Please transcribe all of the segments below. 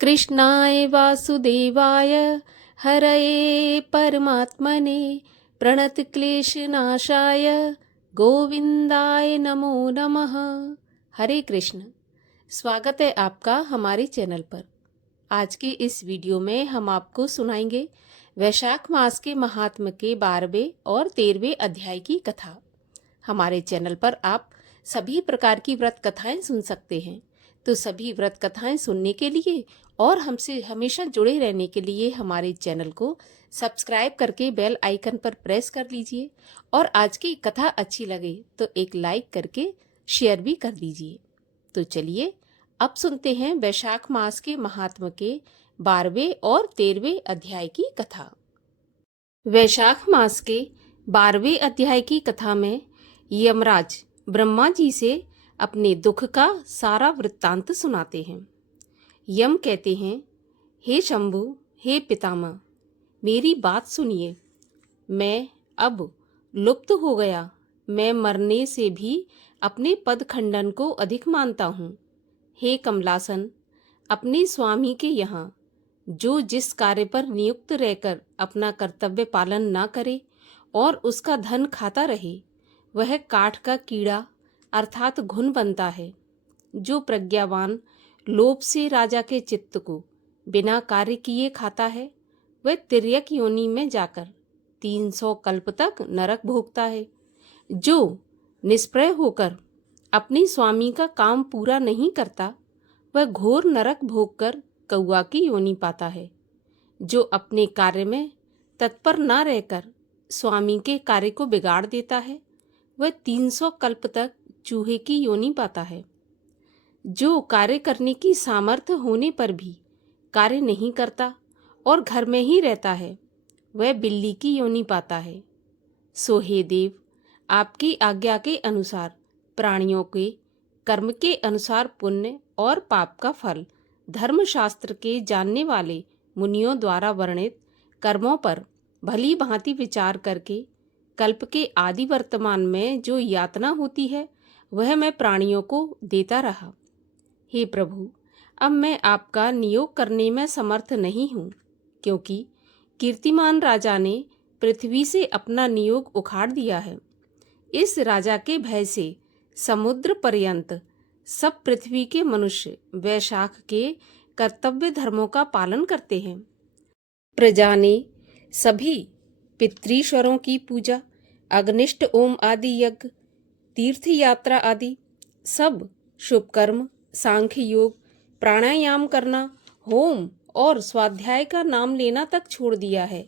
कृष्णाय वासुदेवाय हरये परमात्मने प्रणतक्लेशनाशाय गोविंदाय नमो नमः। हरे कृष्ण। स्वागत है आपका हमारे चैनल पर। आज के इस वीडियो में हम आपको सुनाएंगे वैशाख मास के महात्म के 12वें और 13वें अध्याय की कथा। हमारे चैनल पर आप सभी प्रकार की व्रत कथाएं सुन सकते हैं। तो सभी व्रत कथाएं सुनने के लिए और हमसे हमेशा जुड़े रहने के लिए हमारे चैनल को सब्सक्राइब करके बेल आइकन पर प्रेस कर लीजिए और आज की कथा अच्छी लगे तो एक लाइक करके शेयर भी कर दीजिए। तो चलिए अब सुनते हैं वैशाख मास के महात्म के 12वें और 13वें अध्याय की कथा। वैशाख मास के 12वें अध्याय की कथा में यमराज ब्रह्मा जी से अपने दुख का सारा वृत्तांत सुनाते हैं। यम कहते हैं, हे शंभु, हे पितामह, मेरी बात सुनिए। मैं अब लुप्त हो गया। मैं मरने से भी अपने पद खंडन को अधिक मानता हूँ। हे कमलासन, अपने स्वामी के यहाँ जो जिस कार्य पर नियुक्त रहकर अपना कर्तव्य पालन न करे और उसका धन खाता रहे, वह काठ का कीड़ा अर्थात घुन बनता है। जो प्रज्ञावान लोभ से राजा के चित्त को बिना कार्य किए खाता है, वह तिर्यक योनि में जाकर 300 कल्प तक नरक भोगता है। जो निष्प्रय होकर अपने स्वामी का काम पूरा नहीं करता, वह घोर नरक भोगकर कौआ की योनि पाता है। जो अपने कार्य में तत्पर न रहकर स्वामी के कार्य को बिगाड़ देता है, वह 300 कल्प तक चूहे की योनि पाता है। जो कार्य करने की सामर्थ्य होने पर भी कार्य नहीं करता और घर में ही रहता है, वह बिल्ली की योनि पाता है। सो हे देव, आपकी आज्ञा के अनुसार प्राणियों के कर्म के अनुसार पुण्य और पाप का फल धर्मशास्त्र के जानने वाले मुनियों द्वारा वर्णित कर्मों पर भली भांति विचार करके कल्प के आदि वर्तमान में जो यातना होती है, वह मैं प्राणियों को देता रहा। हे प्रभु, अब मैं आपका नियोग करने में समर्थ नहीं हूँ, क्योंकि कीर्तिमान राजा ने पृथ्वी से अपना नियोग उखाड़ दिया है। इस राजा के भय से समुद्र पर्यंत सब पृथ्वी के मनुष्य वैशाख के कर्तव्य धर्मों का पालन करते हैं। प्रजा ने सभी पितृश्वरों की पूजा, अग्निष्ट ओम आदि यज्ञ, तीर्थ यात्रा आदि सब शुभ कर्म, सांख्य योग, प्राणायाम करना, होम और स्वाध्याय का नाम लेना तक छोड़ दिया है।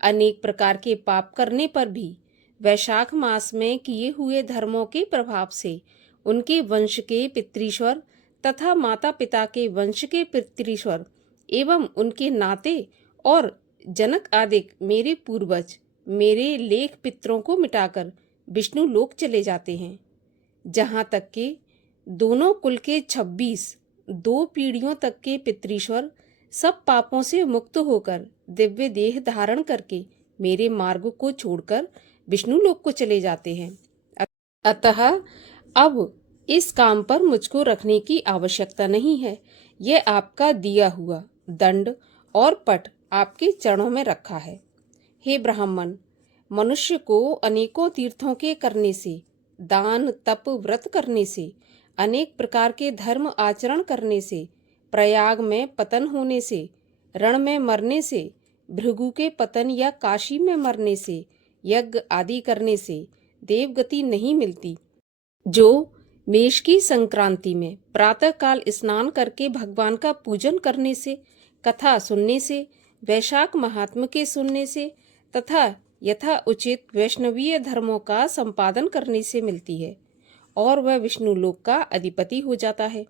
अनेक प्रकार के पाप करने पर भी वैशाख मास में किए हुए धर्मों के प्रभाव से उनके वंश के पितृश्वर तथा माता पिता के वंश के पितृश्वर एवं उनके नाते और जनक आदि मेरे पूर्वज मेरे लेख पितरों को मिटाकर विष्णु लोक चले जाते हैं। जहाँ तक कि दोनों कुल के 26 2 पीढ़ियों तक के पितृश्वर सब पापों से मुक्त होकर दिव्य देह धारण करके मेरे मार्ग को छोड़कर विष्णु लोक को चले जाते हैं। अतः अब इस काम पर मुझको रखने की आवश्यकता नहीं है। यह आपका दिया हुआ दंड और पट आपके चरणों में रखा है। हे ब्राह्मण, मनुष्य को अनेकों तीर्थों के करने से, दान तप व्रत करने से, अनेक प्रकार के धर्म आचरण करने से, प्रयाग में पतन होने से, रण में मरने से, भृगु के पतन या काशी में मरने से, यज्ञ आदि करने से देवगति नहीं मिलती। जो मेष की संक्रांति में प्रातःकाल स्नान करके भगवान का पूजन करने से, कथा सुनने से, वैशाख महात्म के सुनने से तथा यथा उचित वैष्णवीय धर्मों का संपादन करने से मिलती है और वह विष्णु लोक का अधिपति हो जाता है।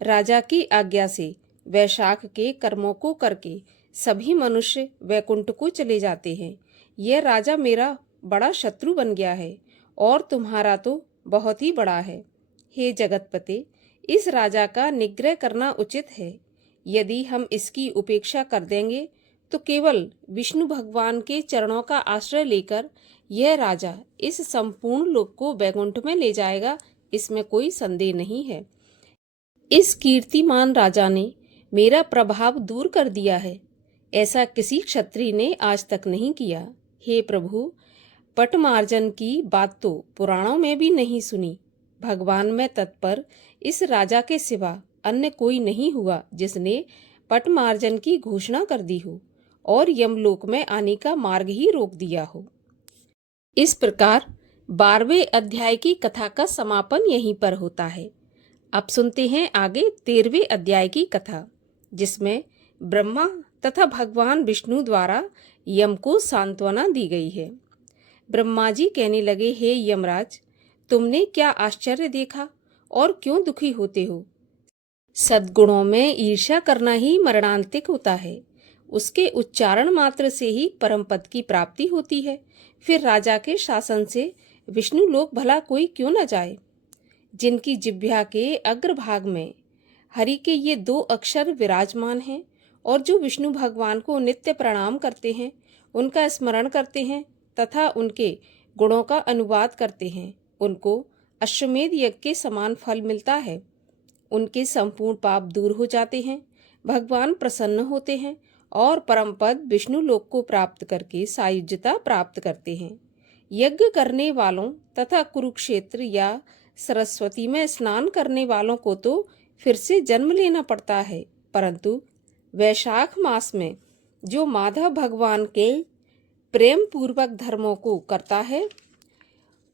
राजा की आज्ञा से वैशाख के कर्मों को करके सभी मनुष्य वैकुंठ को चले जाते हैं। यह राजा मेरा बड़ा शत्रु बन गया है और तुम्हारा तो बहुत ही बड़ा है। हे जगतपते, इस राजा का निग्रह करना उचित है। यदि हम इसकी उपेक्षा कर देंगे तो केवल विष्णु भगवान के चरणों का आश्रय लेकर यह राजा इस संपूर्ण लोक को वैकुंठ में ले जाएगा, इसमें कोई संदेह नहीं है। इस कीर्तिमान राजा ने मेरा प्रभाव दूर कर दिया है। ऐसा किसी क्षत्रिय ने आज तक नहीं किया। हे प्रभु, पटमार्जन की बात तो पुराणों में भी नहीं सुनी। भगवान में तत्पर इस राजा के सिवा अन्य कोई नहीं हुआ जिसने पटमार्जन की घोषणा कर दी हो और यमलोक में आने का मार्ग ही रोक दिया हो। इस प्रकार 12वें अध्याय की कथा का समापन यहीं पर होता है। अब सुनते हैं आगे 13वें अध्याय की कथा, जिसमें ब्रह्मा तथा भगवान विष्णु द्वारा यम को सांत्वना दी गई है। ब्रह्मा जी कहने लगे, हे यमराज, तुमने क्या आश्चर्य देखा और क्यों दुखी होते हो? सद्गुणों में ईर्ष्या करना ही मरणांतिक होता है। उसके उच्चारण मात्र से ही परम पद की प्राप्ति होती है। फिर राजा के शासन से विष्णु लोक भला कोई क्यों न जाए? जिनकी जिह्वा के अग्रभाग में हरि के ये 2 अक्षर विराजमान हैं और जो विष्णु भगवान को नित्य प्रणाम करते हैं, उनका स्मरण करते हैं तथा उनके गुणों का अनुवाद करते हैं, उनको अश्वमेध यज्ञ के समान फल मिलता है। उनके संपूर्ण पाप दूर हो जाते हैं, भगवान प्रसन्न होते हैं और परम पद विष्णु लोक को प्राप्त करके सायुज्यता प्राप्त करते हैं। यज्ञ करने वालों तथा कुरुक्षेत्र या सरस्वती में स्नान करने वालों को तो फिर से जन्म लेना पड़ता है, परंतु वैशाख मास में जो माधव भगवान के प्रेम पूर्वक धर्मों को करता है,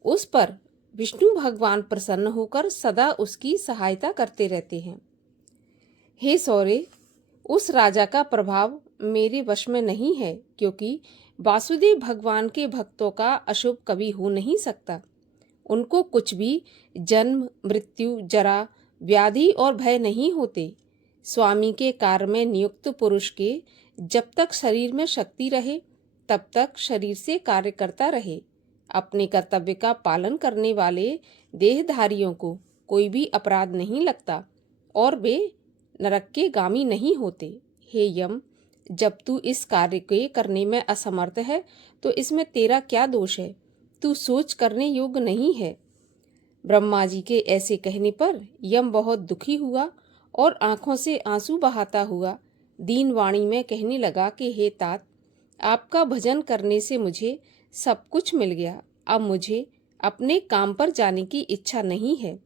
उस पर विष्णु भगवान प्रसन्न होकर सदा उसकी सहायता करते रहते हैं। हे सौरे, उस राजा का प्रभाव मेरे वश में नहीं है, क्योंकि वासुदेव भगवान के भक्तों का अशुभ कभी हो नहीं सकता। उनको कुछ भी जन्म, मृत्यु, जरा, व्याधि और भय नहीं होते। स्वामी के कार्य में नियुक्त पुरुष के जब तक शरीर में शक्ति रहे तब तक शरीर से कार्य करता रहे। अपने कर्तव्य का पालन करने वाले देहधारियों को कोई भी अपराध नहीं लगता और वे नरक के गामी नहीं होते। हे यम, जब तू इस कार्य के करने में असमर्थ है तो इसमें तेरा क्या दोष है? तू सोच करने योग्य नहीं है। ब्रह्मा जी के ऐसे कहने पर यम बहुत दुखी हुआ और आंखों से आंसू बहाता हुआ दीन वाणी में कहने लगा कि हे तात, आपका भजन करने से मुझे सब कुछ मिल गया। अब मुझे अपने काम पर जाने की इच्छा नहीं है।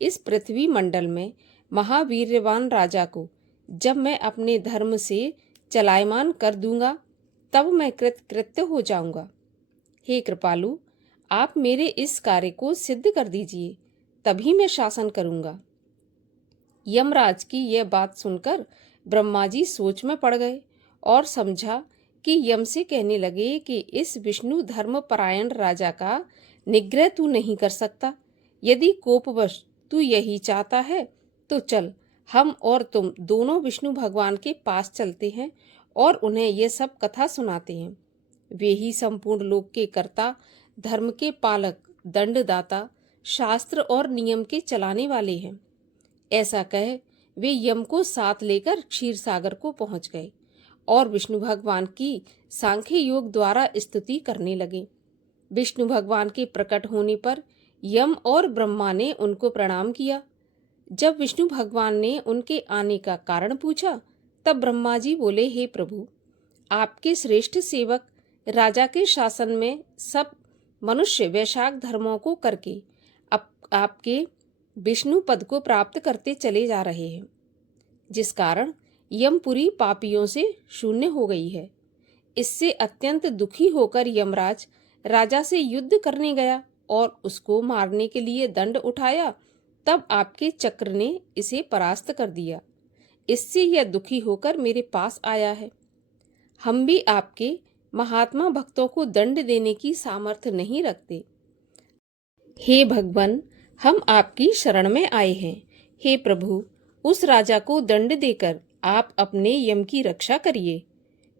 इस पृथ्वी मंडल में महावीर्यवान राजा को जब मैं अपने धर्म से चलायमान कर दूंगा तब मैं कृतकृत्य हो जाऊंगा। हे कृपालु, आप मेरे इस कार्य को सिद्ध कर दीजिए, तभी मैं शासन करूंगा। यमराज की यह बात सुनकर ब्रह्मा जी सोच में पड़ गए और समझा कि यम से कहने लगे कि इस विष्णु धर्म परायण राजा का निग्रह तू नहीं कर सकता। यदि कोपवश तू यही चाहता है तो चल, हम और तुम दोनों विष्णु भगवान के पास चलते हैं और उन्हें यह सब कथा सुनाते हैं। वे ही संपूर्ण लोक के कर्ता, धर्म के पालक, दंडदाता, शास्त्र और नियम के चलाने वाले हैं। ऐसा कह वे यम को साथ लेकर क्षीर सागर को पहुंच गए और विष्णु भगवान की सांख्य योग द्वारा स्तुति करने लगे। विष्णु भगवान के प्रकट होने पर यम और ब्रह्मा ने उनको प्रणाम किया। जब विष्णु भगवान ने उनके आने का कारण पूछा तब ब्रह्मा जी बोले, हे प्रभु, आपके श्रेष्ठ सेवक राजा के शासन में सब मनुष्य वैशाख धर्मों को करके आपके विष्णु पद को प्राप्त करते चले जा रहे हैं, जिस कारण यमपुरी पापियों से शून्य हो गई है। इससे अत्यंत दुखी होकर यमराज राजा से युद्ध करने गया और उसको मारने के लिए दंड उठाया, तब आपके चक्र ने इसे परास्त कर दिया। इससे यह दुखी होकर मेरे पास आया है। हम भी आपके महात्मा भक्तों को दंड देने की सामर्थ्य नहीं रखते। हे भगवान, हम आपकी शरण में आए हैं। हे प्रभु, उस राजा को दंड देकर आप अपने यम की रक्षा करिए।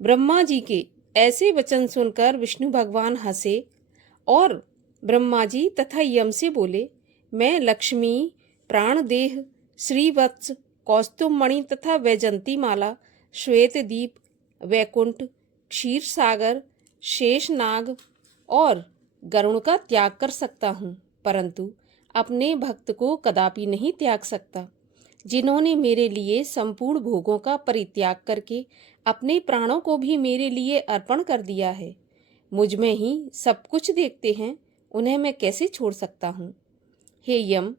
ब्रह्मा जी के ऐसे वचन सुनकर विष्णु भगवान हंसे और ब्रह्मा जी तथा यम से बोले, मैं लक्ष्मी, प्राणदेह, श्रीवत्स, कौस्तुभमणि तथा वैजंती माला, श्वेत दीप, वैकुंठ, क्षीर सागर, शेषनाग और गरुण का त्याग कर सकता हूँ, परंतु अपने भक्त को कदापि नहीं त्याग सकता। जिन्होंने मेरे लिए संपूर्ण भोगों का परित्याग करके अपने प्राणों को भी मेरे लिए अर्पण कर दिया है। मुझ में ही सब कुछ देखते हैं, उन्हें मैं कैसे छोड़ सकता हूँ। हे यम,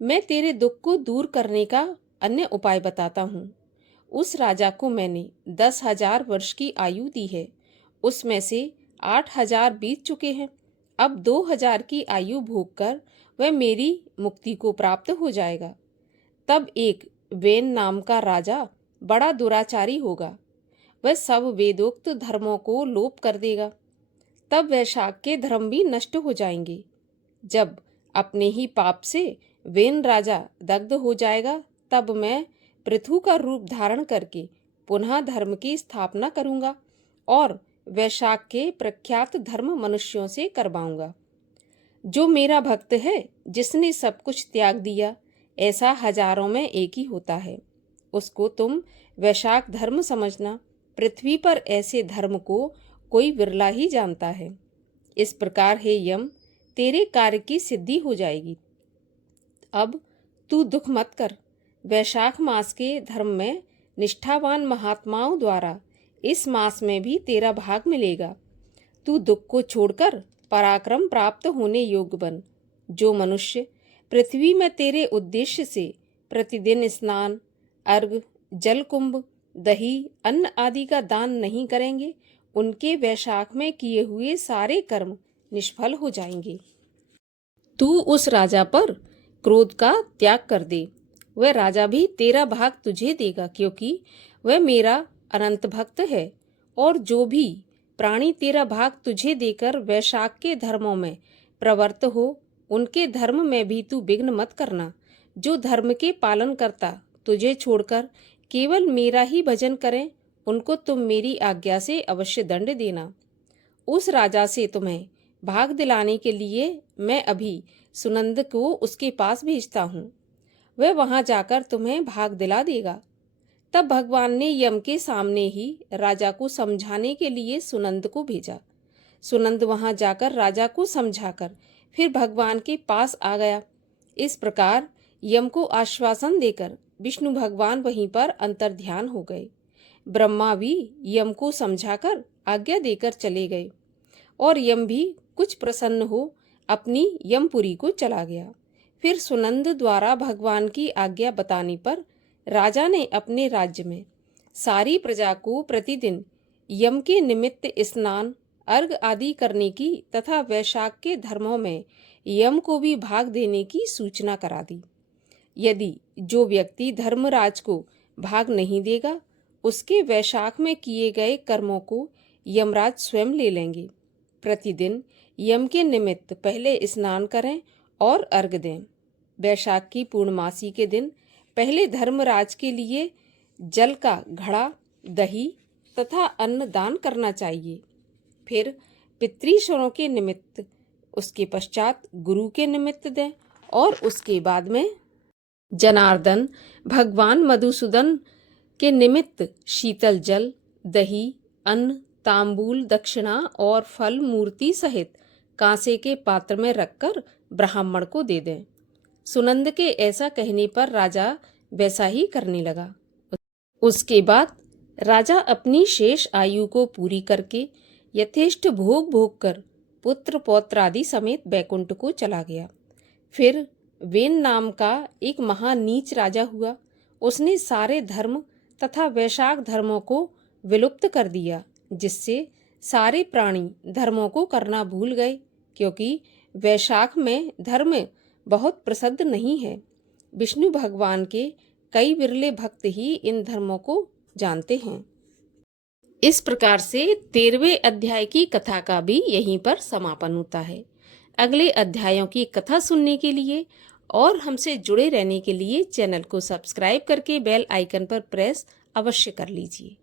मैं तेरे दुख को दूर करने का अन्य उपाय बताता हूँ। उस राजा को मैंने 10,000 वर्ष की आयु दी है, उसमें से 8,000 बीत चुके हैं। अब 2,000 की आयु भोग कर वह मेरी मुक्ति को प्राप्त हो जाएगा। तब एक वेन नाम का राजा बड़ा दुराचारी होगा, वह सब वेदोक्त धर्मों को लोप कर देगा। तब वैशाख के धर्म भी नष्ट हो जाएंगे। जब अपने ही पाप से वेन राजा दग्ध हो जाएगा, तब मैं पृथु का रूप धारण करके पुनः धर्म की स्थापना करूंगा और वैशाख के प्रख्यात धर्म मनुष्यों से करवाऊंगा। जो मेरा भक्त है, जिसने सब कुछ त्याग दिया, ऐसा हजारों में एक ही होता है। उसको तुम वैशाख धर्म समझना। पृथ्वी पर ऐसे धर्म को कोई विरला ही जानता है। इस प्रकार हे यम, तेरे कार्य की सिद्धि हो जाएगी। अब तू दुख मत कर। वैशाख मास के धर्म में निष्ठावान महात्माओं द्वारा इस मास में भी तेरा भाग मिलेगा। तू दुख को छोड़कर पराक्रम प्राप्त होने योग्य बन। जो मनुष्य पृथ्वी में तेरे उद्देश्य से प्रतिदिन स्नान, अर्घ, जल कुंभ, दही, अन्न आदि का दान नहीं करेंगे, उनके वैशाख में किए हुए सारे कर्म निष्फल हो जाएंगे। तू उस राजा पर क्रोध का त्याग कर दे। वह राजा भी तेरा भाग तुझे देगा, क्योंकि वह मेरा अनंत भक्त है। और जो भी प्राणी तेरा भाग तुझे देकर वैशाख के धर्मों में प्रवृत्त हो, उनके धर्म में भी तू विघ्न मत करना। जो धर्म के पालन करता तुझे छोड़कर केवल मेरा ही भजन करें, उनको तुम मेरी आज्ञा से अवश्य दंड देना। उस राजा से तुम्हें भाग दिलाने के लिए मैं अभी सुनंद को उसके पास भेजता हूँ। वह वहां जाकर तुम्हें भाग दिला देगा। तब भगवान ने यम के सामने ही राजा को समझाने के लिए सुनंद को भेजा। सुनंद वहां जाकर राजा को समझाकर फिर भगवान के पास आ गया। इस प्रकार यम को आश्वासन देकर विष्णु भगवान वहीं पर अंतर्ध्यान हो गए। ब्रह्मा भी यम को समझाकर आज्ञा देकर चले गए और यम भी कुछ प्रसन्न हो अपनी यमपुरी को चला गया। फिर सुनंद द्वारा भगवान की आज्ञा बताने पर राजा ने अपने राज्य में सारी प्रजा को प्रतिदिन यम के निमित्त स्नान, अर्घ आदि करने की तथा वैशाख के धर्मों में यम को भी भाग देने की सूचना करा दी। यदि जो व्यक्ति धर्मराज को भाग नहीं देगा, उसके वैशाख में किए गए कर्मों को यमराज स्वयं ले लेंगे। प्रतिदिन यम के निमित्त पहले स्नान करें और अर्घ दें। वैशाख की पूर्णमासी के दिन पहले धर्मराज के लिए जल का घड़ा, दही तथा अन्न दान करना चाहिए। फिर पितृश्वरों के निमित्त, उसके पश्चात गुरु के निमित्त दें और उसके बाद में जनार्दन भगवान मधुसूदन के निमित्त शीतल जल, दही, अन्न, तांबूल, दक्षिणा और फल मूर्ति सहित कांसे के पात्र में रखकर ब्राह्मण को दे दें। सुनंद के ऐसा कहने पर राजा वैसा ही करने लगा। उसके बाद राजा अपनी शेष आयु को पूरी करके यथेष्ट भोग भोग कर पुत्र पौत्र आदि समेत बैकुंठ को चला गया। फिर वेन नाम का एक महानीच राजा हुआ। उसने सारे धर्म तथा वैशाख धर्मों को विलुप्त कर दिया, जिससे सारे प्राणी धर्मों को करना भूल गए, क्योंकि वैशाख में धर्म बहुत प्रसिद्ध नहीं है। विष्णु भगवान के कई विरले भक्त ही इन धर्मों को जानते हैं। इस प्रकार से 13वें अध्याय की कथा का भी यहीं पर समापन होता है। अगले अध्यायों की कथा सुनने के लिए और हमसे जुड़े रहने के लिए चैनल को सब्सक्राइब करके बेल आइकन पर प्रेस अवश्य कर लीजिए।